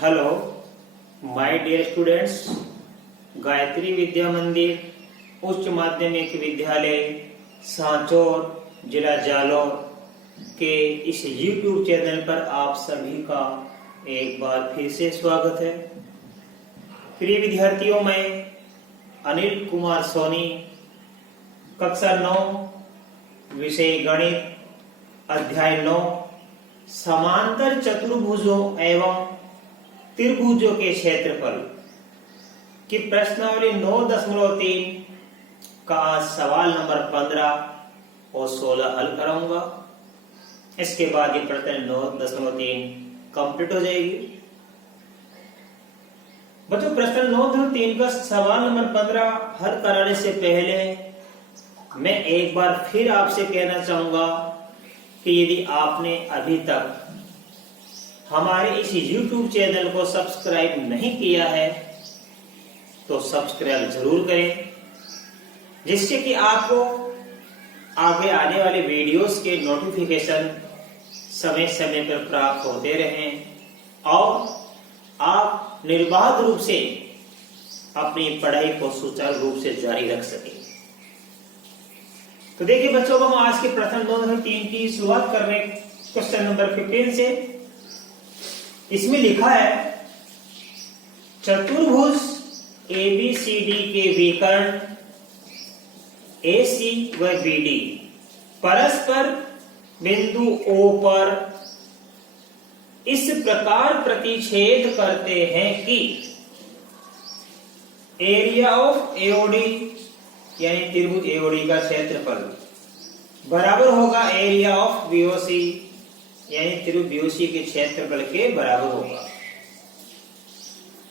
Hello my dear students, Gayatri Vidya Mandir उच्च माध्यमिक विद्यालय सांचौर जिला जालौर के इस YouTube चैनल पर आप सभी का एक बार फिर से स्वागत है। प्रिय विद्यार्थियों, मैं अनिल कुमार सोनी, कक्षा 9, विषय गणित, अध्याय 9, समांतर चतुर्भुजों एवं त्रिभुजों के क्षेत्रफल की प्रश्नावली 9.3 का सवाल नंबर 15 और 16 हल कराऊंगा। इसके बाद ये प्रश्न 9.3 कंप्लीट हो जाएगी। बच्चों, प्रश्न 9.3 का सवाल नंबर 15 हल कराने से पहले मैं एक बार फिर आपसे कहना चाहूंगा कि यदि आपने अभी तक हमारे इस YouTube चैनल को सब्सक्राइब नहीं किया है तो सब्सक्राइब जरूर करें, जिससे कि आपको आगे आने वाले वीडियोस के नोटिफिकेशन समय समय पर प्राप्त होते रहें और आप निर्बाध रूप से अपनी पढ़ाई को सुचारू रूप से जारी रख सकें। तो देखिए बच्चों, हम आज के प्रश्न 9.3 की शुरुआत कर रहे हैं क्वेश्चन नंबर 15 से। इसमें लिखा है, चतुर्भुज ABCD के विकर्ण AC व BD परस्पर बिंदु O पर इस प्रकार प्रतिच्छेद करते हैं कि एरिया ऑफ AOD यानी त्रिभुज AOD का क्षेत्रफल बराबर होगा एरिया ऑफ BOC यानी त्रिभुज BOC के क्षेत्रफल के बराबर होगा।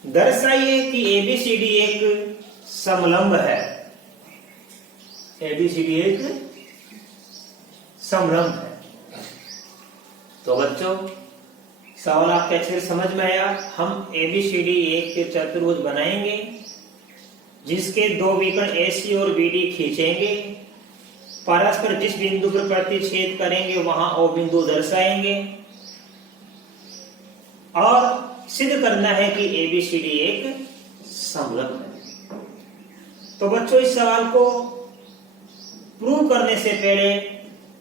दर्शाइए कि ABCD एक समलंब है। ABCD एक समलंब है। तो बच्चों, सवाल आपके अच्छे से समझ में आया। हम ABCD एक चतुर्भुज बनाएंगे जिसके दो विकर्ण AC और BD खींचेंगे, परस्पर जिस बिंदु पर प्रतिच्छेद करेंगे वहां O बिंदु दर्शाएंगे और सिद्ध करना है कि ABCD एक समलंब है। तो बच्चों, इस सवाल को प्रूव करने से पहले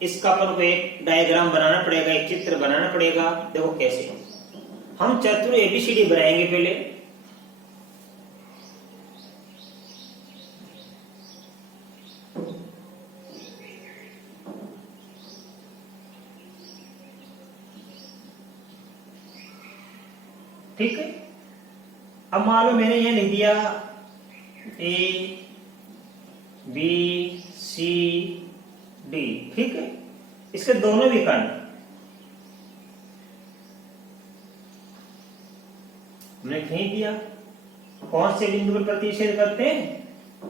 इसका अपन को एक डायग्राम बनाना पड़ेगा, एक चित्र बनाना पड़ेगा। देखो कैसे हम चतुर्भुज ABCD बनाएंगे। पहले ठीक है, अब मान लो मैंने यह लिख दिया ABCD, ठीक है। इसके दोनों विकर्ण हमने खींच दिया। कौन से बिंदु पर प्रतिच्छेद करते हैं?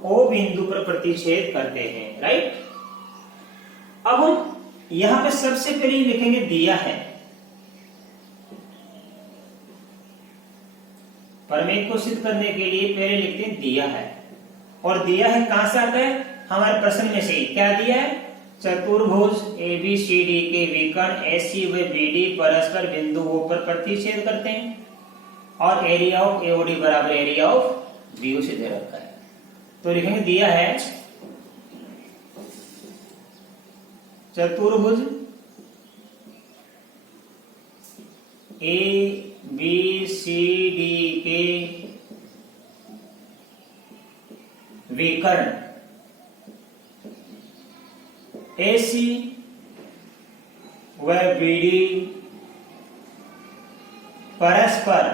O बिंदु पर प्रतिच्छेद करते हैं, राइट। अब हम यहां पे सबसे पहले लिखेंगे दिया है। प्रमेय को सिद्ध करने के लिए पहले लिखते हैं दिया है। और दिया है कहां से आता है? हमारे प्रश्न में से क्या दिया है? चतुर्भुज ABCD के विकर्ण AC व BD परस्पर बिंदु O पर प्रतिच्छेद करते हैं और एरिया ऑफ AOD बराबर एरिया ऑफ BOC दे रखा है। तो लिखेंगे दिया है चतुर्भुज ABCD के विकर्ण AC व BD परस्पर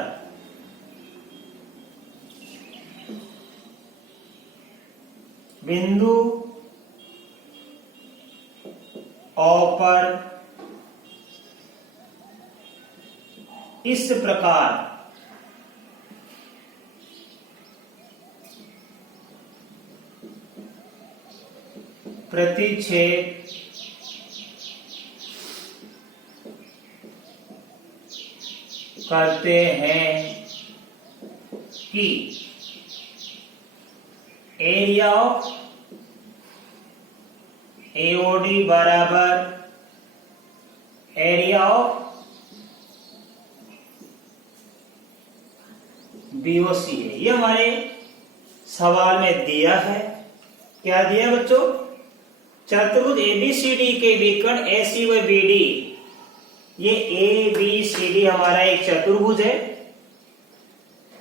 बिंदु O पर इस प्रकार प्रतिच्छेद करते हैं कि एरिया ऑफ AOD बराबर एरिया ऑफ बीओसी है। ये हमारे सवाल में दिया है। क्या दिया बच्चों? चतुर्भुज एबीसीडी के विकर्ण एसी व बीडी, ये एबीसीडी हमारा एक चतुर्भुज है,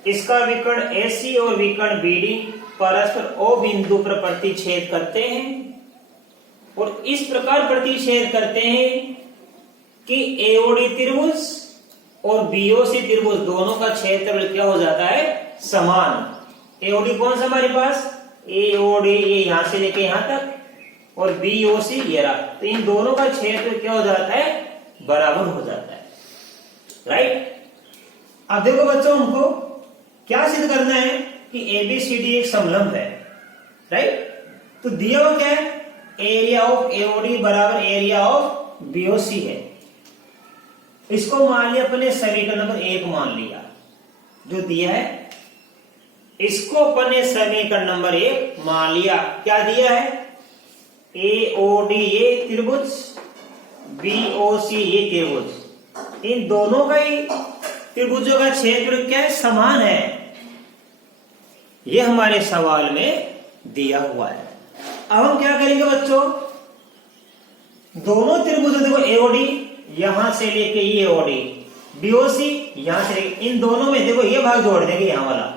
इसका विकर्ण एसी और विकर्ण बीडी परस्पर ओ बिंदु पर प्रतिच्छेद करते हैं और इस प्रकार प्रतिच्छेद करते हैं कि एओडी त्रिभुज और बीओसी त्रिभुज दोनों का क्षेत्रफल क्या हो जाता है? समान। एओडी कौन सा हमारे पास? एओडी ये यहां से लेके यहां तक और बीओसी ये रहा, तो इन दोनों का क्षेत्र क्या हो जाता है? बराबर हो जाता है। राइट। अब देखो बच्चों, हमको क्या सिद्ध करना है कि एबीसीडी एक समलंब है। राइट। तो दिया हुआ क्या है? एरिया ऑफ एओडी बराबर एरिया ऑफ बीओसी है। इसको मान लिया अपने समीकरण नंबर 1 मान लिया जो दिया है, इसको अपने समीकरण नंबर 1 मान लिया। क्या दिया है? एओडी ये त्रिभुज, बीओसी ये त्रिभुज, इन दोनों का ही त्रिभुजों का क्षेत्र क्या है? समान है। ये हमारे सवाल में दिया हुआ है। अब हम क्या करेंगे बच्चों? दोनों त्रिभुजों, देखो एओडी यहां से लेके ये ओडी, बीओसी यहां से लेके, इन दोनों में देखो ये भाग जोड़ देंगे यहां वाला।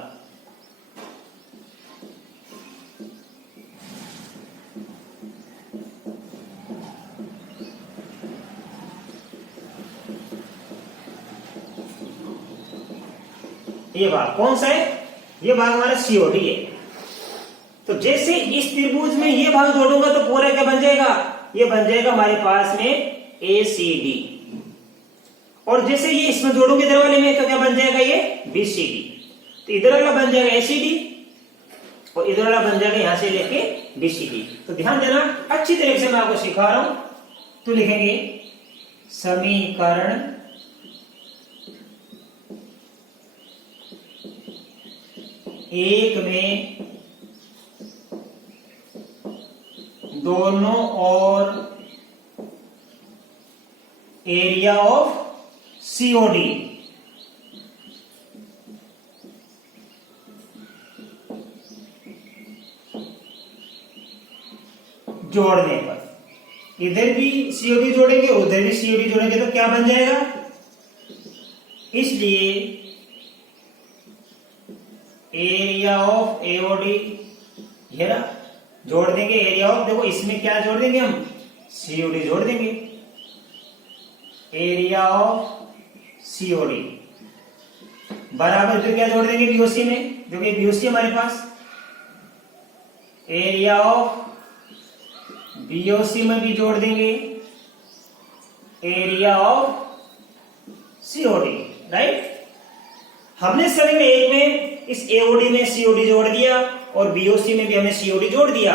ये भाग कौन सा है? ये भाग हमारा सीओडी है। तो जैसे इस त्रिभुज में ये भाग जोड़ूंगा तो पूरा क्या बन जाएगा? ये बन जाएगा हमारे पास में एसीडी। और जैसे ये इसमें जोड़ूंगे इधर वाले में तो क्या बन जाएगा? ये बीसीडी। तो इधर वाला बन जाएगा एसीडी और इधर वाला बन जाएगा यहां से लेके बीसीडी। तो ध्यान देना, अच्छी तरीके से मैं आपको सिखा रहा हूं। तो लिखेंगे समीकरण एक में दोनों और एरिया ऑफ सीओडी जोड़ने पर, इधर भी सीओडी जोड़ेंगे उधर भी सीओडी जोड़ेंगे तो क्या बन जाएगा? इसलिए एरिया ऑफ एओडी ये रहा, जोड़ देंगे एरिया ऑफ, देखो इसमें क्या जोड़ देंगे हम? सीओडी जोड़ देंगे। एरिया ऑफ सीओडी बराबर जो क्या जोड़ देंगे? बीओसी में, जो कि बीओसी हमारे पास, एरिया ऑफ बीओसी में भी जोड़ देंगे एरिया ऑफ सीओडी। राइट। हमने समीकरण एक में इस एओडी में सीओडी जोड़ दिया और बीओसी में भी हमने सीओडी जोड़ दिया।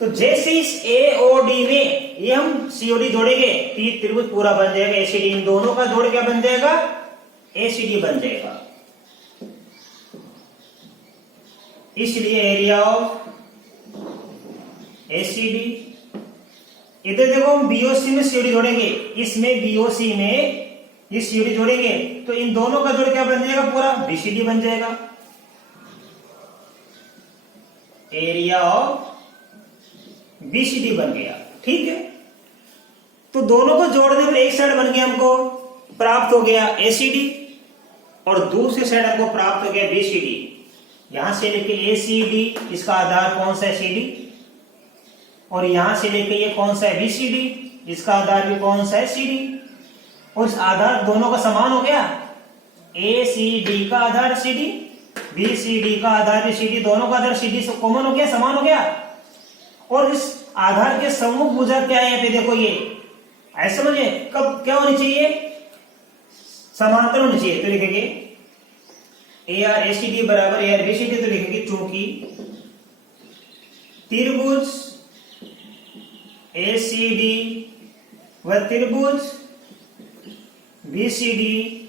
तो जैसे इस एओडी में ये हम सीओडी जोड़ेंगे तो ये त्रिभुज पूरा बन जाएगा एसीडी। इन दोनों का जोड़ क्या बन जाएगा? एसीडी बन जाएगा। इसलिए एरिया ऑफ एसीडी, इधर देखो हम बीओसी में सीओडी जोड़ेंगे, इसमें बीओसी में ये सीओडी जोड़ेंगे तो इन दोनों का जोड़ क्या बन जाएगा? पूरा बीसीडी बन जाएगा। एरिया ऑफ बीसीडी बन गया। ठीक है। तो दोनों को जोड़ने पर एक साइड बन गया, हमको प्राप्त हो गया एसीडी और दूसरी साइड हमको प्राप्त हो गया बीसीडी। यहां से लेके एसीडी, इसका आधार कौन सा है? सीडी। और यहां से लेके ये कौन सा है? बीसीडी, इसका आधार भी कौन सा है? सीडी। और इस आधार दोनों का समान हो गया। एसीडी का आधार सीडी, बीसीडी का आधार भी सीडी, दोनों का आधार सीडी कॉमन हो गया, समान हो गया। और इस आधार के सम्मुख भुजा क्या है? यहाँ पे देखो ये ऐसे समझिए, कब क्या होनी चाहिए? समांतर होनी चाहिए। तो लिखेंगे ए आर एसीडी बराबर ए आर बीसीडी। तो लिखेंगे चूंकि त्रिभुज एसीडी व त्रिभुज बीसीडी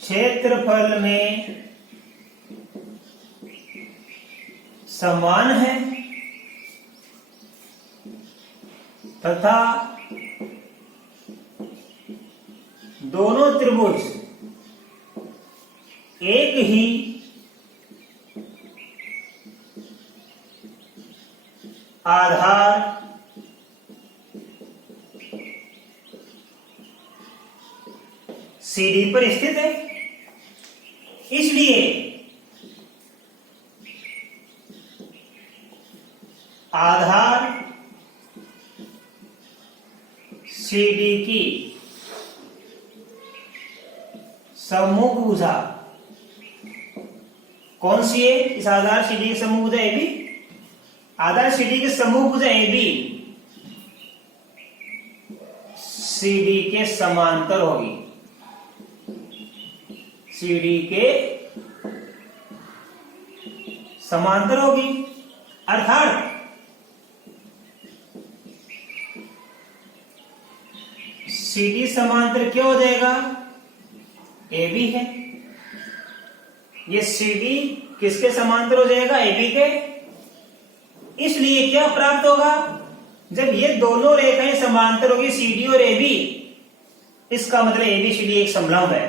क्षेत्रफल में समान है तथा दोनों त्रिभुज एक ही आधार CD पर स्थित है, इसलिए आधार CD की समूह भुजा कौन सी है? इस आधार CD की समूह भुजा AB, आधार CD की समूह भुजा AB CD के समांतर होगी, CD के समांतर होगी। अर्थात CD समांतर क्या हो जाएगा? AB है। ये CD किसके समांतर हो जाएगा? AB के। इसलिए क्या प्राप्त होगा? जब ये दोनों रेखाएं समांतर होगी CD और AB, इसका मतलब ABCD एक समलंब है,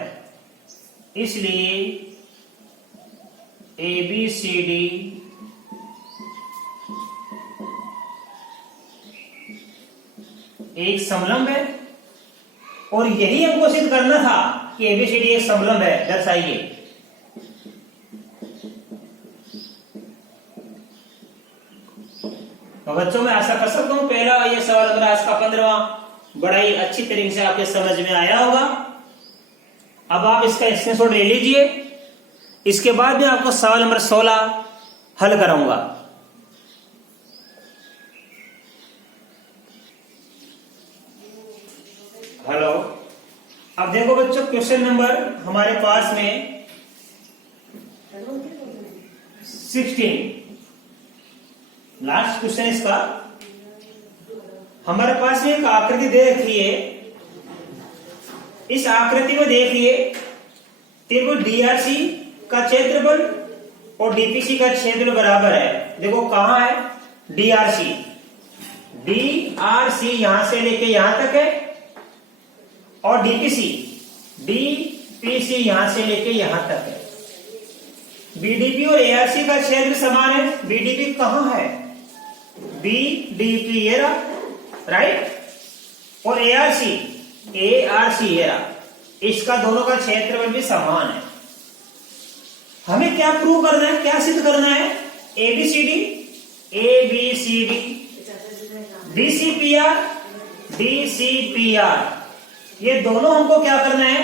इसलिए ABCD एक समलंब है। और यही हमको सिद्ध करना था कि ABCD एक समलंब है। दर्शाइए। तो बच्चों मैं आशा कर सकता हूं पहला ये सवाल नंबर आज का 15वां बड़ा ही अच्छी तरीके से आपके समझ में आया होगा। अब आप इसका स्क्रीनशॉट ले लीजिए। इसके बाद मैं आपको सवाल नंबर 16 हल कराऊंगा। हेलो, अब देखो बच्चों क्वेश्चन नंबर हमारे पास में 16 लास्ट क्वेश्चन इसका। हमारे पास में एक आकृति दे रखी है। इस आकृति में देखिए त्रिभुज DRC का क्षेत्रफल और DPC का क्षेत्रफल बराबर है। देखो कहां है? DRC यहां से लेके यहां तक है और DPC यहां से लेके यहां तक है। BDP और ARC का क्षेत्र समान है। BDP कहां है? BDP ये रहा, राइट। और ARC ये रहा। इसका दोनों का क्षेत्रफल भी समान है। हमें क्या प्रूव करना है? क्या सिद्ध करना है? ABCD DCPR ये दोनों हमको क्या करना है?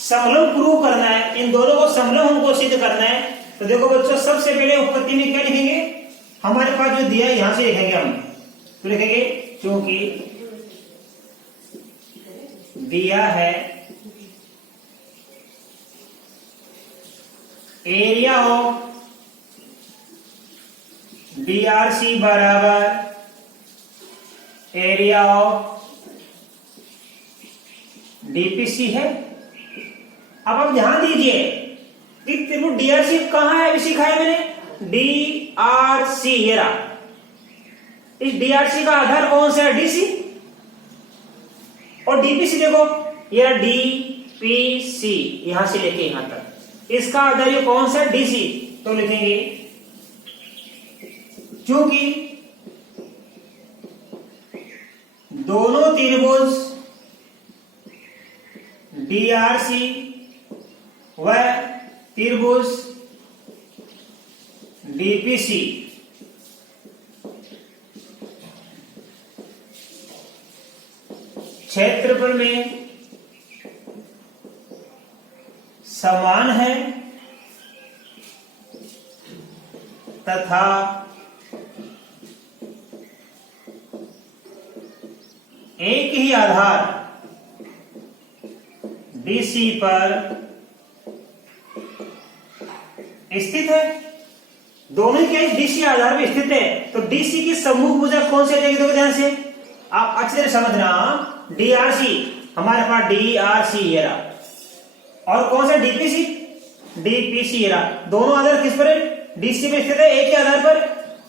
समलंब प्रूव करना है। इन दोनों को समलंब हमको सिद्ध करना है। तो देखो बच्चों सबसे पहले उत्पत्ति में क्या लिखेंगे? हमारे पास जो दिया है यहां से लिखेंगे हम। तो लिखेंगे क्योंकि दिया है एरिया ऑफ DRC बराबर एरिया ऑफ DPC है। अब आप ध्यान दीजिए कि त्रिभुज DRC कहां है? अभी सिखाया मैंने DRC ये रहा। इस DRC का आधार कौन सा है? DC। और DPC देखो ये रहा DPC यहां से लेके यहां तक। इसका आधार ये कौन सा है? DC। तो लिखेंगे क्योंकि दोनों त्रिभुज DRC व त्रिभुज DPC क्षेत्रफल में समान है तथा एक ही आधार DC पर स्थित है। दोनों क्या DC आधार पर स्थित है। तो DC की समूह भुजा कौन से देखो ध्यान से, आप अच्छे से समझना। DRC हमारे पास DRC ये रहा और कौन सा DPC ये रहा। दोनों आधार किस पर है? DC पे स्थित है, एक ही आधार पर।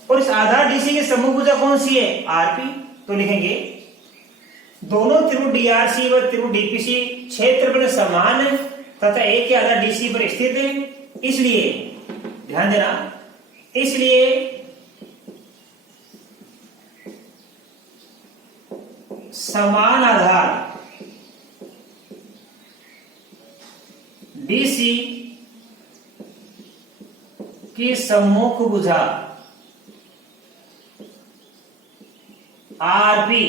और इस आधार DC की समूह भुजा कौन सी है? RP। तो लिखेंगे दोनों त्रिभुज डीआरसी व त्रिभुज डीपीसी क्षेत्रफल समान है तथा एक के आधार डीसी पर स्थित है। इसलिए ध्यान देना, इसलिए समान आधार डीसी की सम्मुख भुजा आरपी,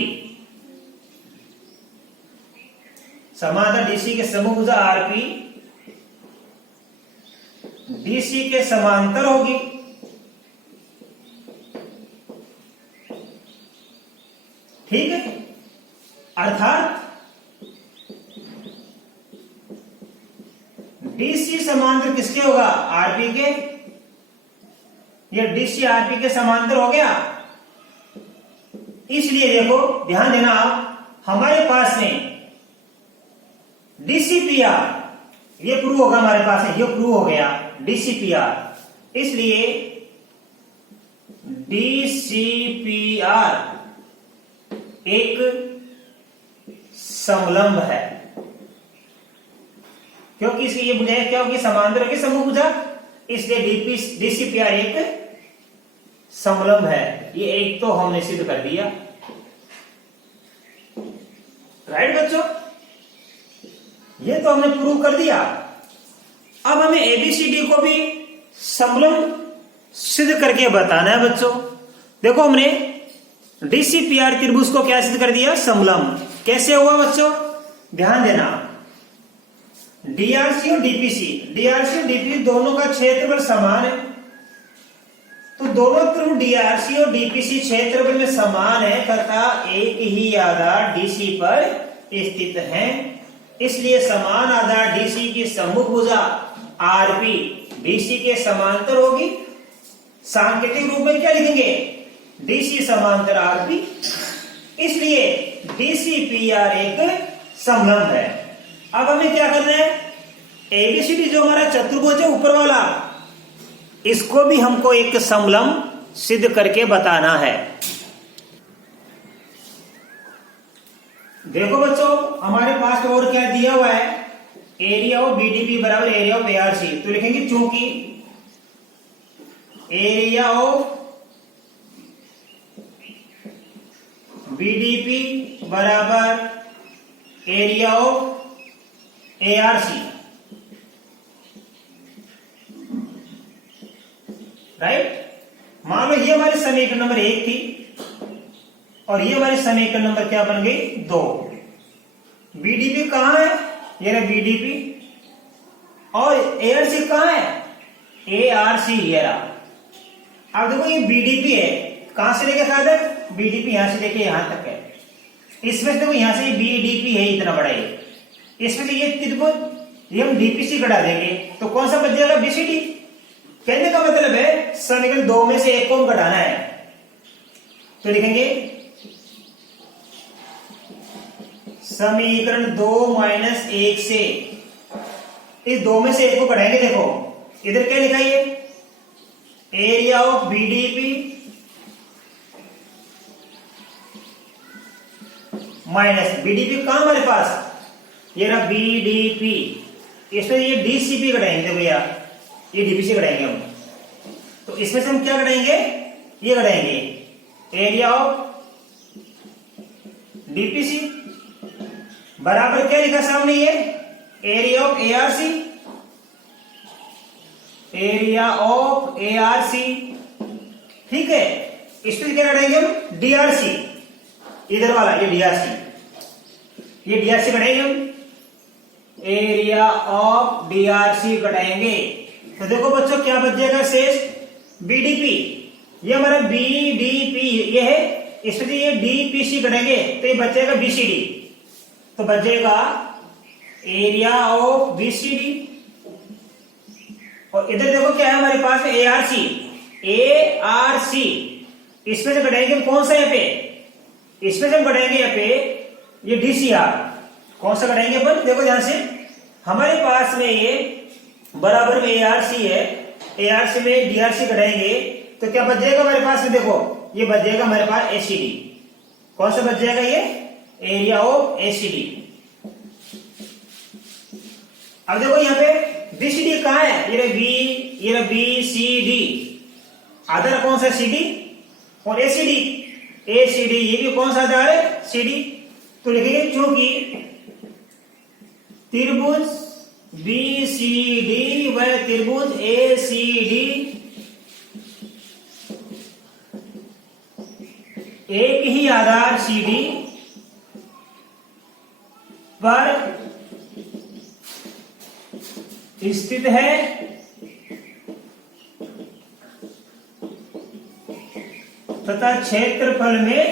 समांतर डीसी के सम्मुख भुजा आरपी डीसी के समांतर होगी। ठीक है, अर्थात डीसी समांतर किसके होगा? आरपी के। ये डीसी आरपी के समांतर हो गया। इसलिए देखो ध्यान देना आप, हमारे पास में डीसीपीआर ये प्रूव होगा, हमारे पास है, ये प्रूव हो गया डीसीपीआर। इसलिए डीसीपीआर एक समलंब है, क्योंकि इसकी ये भुजाएं क्या होगी? समांतर होगी, सम्मुख भुजा, इसलिए डीसीपीआर एक समलंब है। ये एक तो हमने सिद्ध कर दिया। राइट बच्चों, ये तो हमने प्रूव कर दिया। अब हमें एबीसीडी को भी समलंब सिद्ध करके बताना है बच्चों। देखो हमने डीसीपीआर त्रिभुज को क्या सिद्ध कर दिया? समलंब। कैसे हुआ बच्चों? ध्यान देना, डीआरसी और डीपीसी दोनों का क्षेत्रफल समान है, तो दोनों त्रिभुज डीआरसी और डीपीसी क्षेत्रफल में समान है तथा एक ही आधार डीसी पर स्थित है। इसलिए समान आधार डीसी की सम्मुख भुजा आरपी डीसी के समांतर होगी। सांकेतिक रूप में क्या लिखेंगे? डीसी समांतर आरपी। इसलिए डीसीपीआर एक समलंब है। अब हमें क्या करना है? एबीसीडी जो हमारा चतुर्भुज है ऊपर वाला, इसको भी हमको एक समलंब सिद्ध करके बताना है। देखो बच्चों, हमारे पास और क्या दिया हुआ है? एरिया ऑफ बीडीपी बराबर एरिया ऑफ एआरसी। तो लिखेंगे चूंकि एरिया ऑफ बीडीपी बराबर एरिया ऑफ एआरसी, राइट। मान लो ये हमारी समीकरण नंबर 1 थी और ये हमारी समीकरण नंबर क्या बन गई? 2। बीडीपी कहां है? ये रहा बीडीपी। और एआरसी कहां है? एआरसी ये रहा। अब देखो ये बीडीपी है, कहां से लेके कहां तक? बीडीपी यहां से लेके यहां तक है। इसमें से देखो यहां से बीडीपी है इतना बड़ा है, इसमें से ये त्रिभुज ये हम डीपीसी घटा देंगे तो कौन सा बच जाएगा? बीसीडी। कहने का मतलब है समीकरण 2 में से एक को घटाना है, तो लिखेंगे समीकरण 2 - 1 से इस 2 में से एक को घटाएंगे। देखो इधर क्या लिखा है? Area of BDP minus BDP कहां हमारे पास? ये रहा बीडीपी। इसमें ये डीसीपी घटाएंगे। देखो यार ये डीपीसी घटाएंगे हम, तो इसमें से हम क्या घटाएंगे? ये घटाएंगे एरिया ऑफ डीपीसी बराबर क्या लिखा सामने? ये area of ARC, area of ARC. ठीक है, इसमें क्या घटाएंगे हम? डीआरसी। इधर वाला ये डीआरसी, ये डीआरसी घटाएंगे हम, एरिया ऑफ डीआरसी घटाएंगे। तो देखो बच्चों क्या बच जाएगा शेष? बीडीपी। ये हमारा बीडीपी ये है, इसमें ये डीपीसी घटाएंगे तो ये बच जाएगा बीसीडी। तो बच जाएगा एरिया ऑफ बीसीडी। और इधर देखो क्या है हमारे पास? एआरसी। एआरसी इसमें से घटाएंगे कौन सा? यहाँ पे इसमें से हम घटाएंगे यहाँ पे ये डीसीआर। कौन सा घटाएंगे अपन? देखो ध्यान से, हमारे पास में ये बराबर में एआरसी है, एआरसी में डीआरसी घटाएंगे तो क्या बच जाएगा हमारे पास में? देखो ये बच जाएगा हमारे पास एसीडी। कौन सा बच जाएगा? ये एरिया ऑफ एसीडी। अब देखो यहाँ पे बीसीडी कहाँ है, ये बी सी डी, आधार कौन सा सीडी, और एसीडी ये भी कौन सा आधार है, सीडी। तो लिखेंगे चूंकि त्रिभुज बीसीडी व त्रिभुज एसीडी एक ही आधार सीडी पर स्थित है तथा क्षेत्रफल में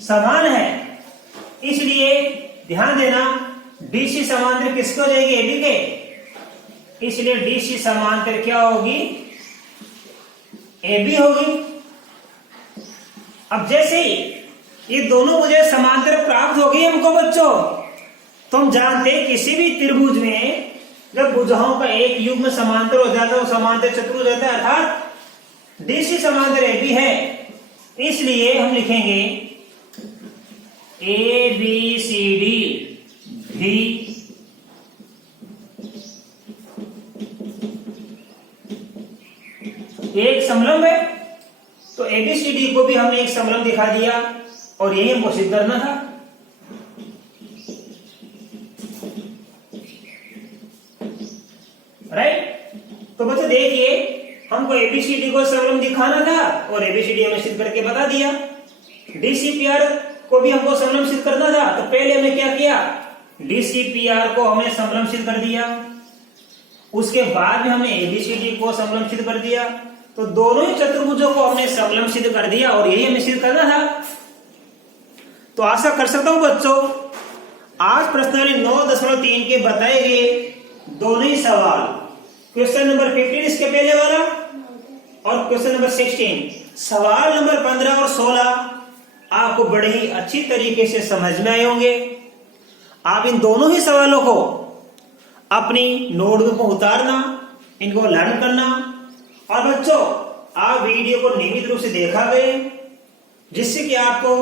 समान है, इसलिए ध्यान देना डीसी समांतर किसको हो जाएगी, एबी के, इसलिए डीसी समांतर क्या होगी, एबी होगी। अब जैसे ही ये दोनों मुझे समांतर प्राप्त हो गई हमको बच्चों, तो हम जानते हैं किसी भी त्रिभुज में जब भुजाओं का एक युग्म समांतर हो जाता है वो समांतर चतुर्भुज होता है, अर्थात डीसी समांतर एबी है, इसलिए हम लिखेंगे ए बी सी डी भी एक समलंब है। तो एबीसीडी को भी हमने एक समलंब दिखा दिया और यही हमको सिद्ध करना था। राइट, तो बच्चों देखिए हमको एबीसीडी को समलंब दिखाना था और एबीसीडी हमने सिद्ध करके बता दिया। डीसीपीआर को भी हमको समलंब सिद्ध करना था, तो पहले हमने क्या किया, डीसीपीआर को हमने समलंब सिद्ध कर दिया, उसके बाद में हमने एबीसीडी को समलंब सिद्ध कर दिया। तो दोनों ही चतुर्भुजों को हमने समलंब सिद्ध कर दिया और यही हमें सिद्ध करना था। तो आशा कर सकता हूं बच्चों आज प्रश्नावली 9.3 के बताए गए दोनों ही सवाल, क्वेश्चन नंबर 15 इसके पहले वाला और क्वेश्चन नंबर 16, सवाल नंबर 15 और 16 आपको बड़े ही अच्छी तरीके से समझ में आए होंगे। आप इन दोनों ही सवालों को अपनी नोटबुक में उतारना, इनको लर्न करना, और बच्चों आप वीडियो को नियमित रूप से देखा करें, जिससे कि आपको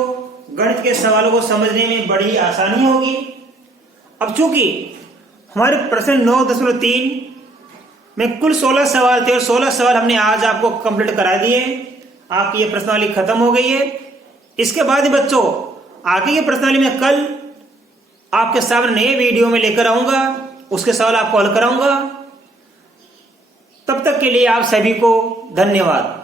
गणित के सवालों को समझने में बड़ी आसानी होगी। अब चूंकि हमारे प्रश्न 9.3 में कुल 16 सवाल थे और 16 सवाल हमने आज आपको कंप्लीट करा दिए, आपकी ये प्रश्नावली खत्म हो गई है। इसके बाद बच्चों आगे की प्रश्नावली में कल आपके सामने नए वीडियो में लेकर आऊंगा, उसके सवाल आपको हल कराऊंगा। तब तक के लिए आप सभी को धन्यवाद।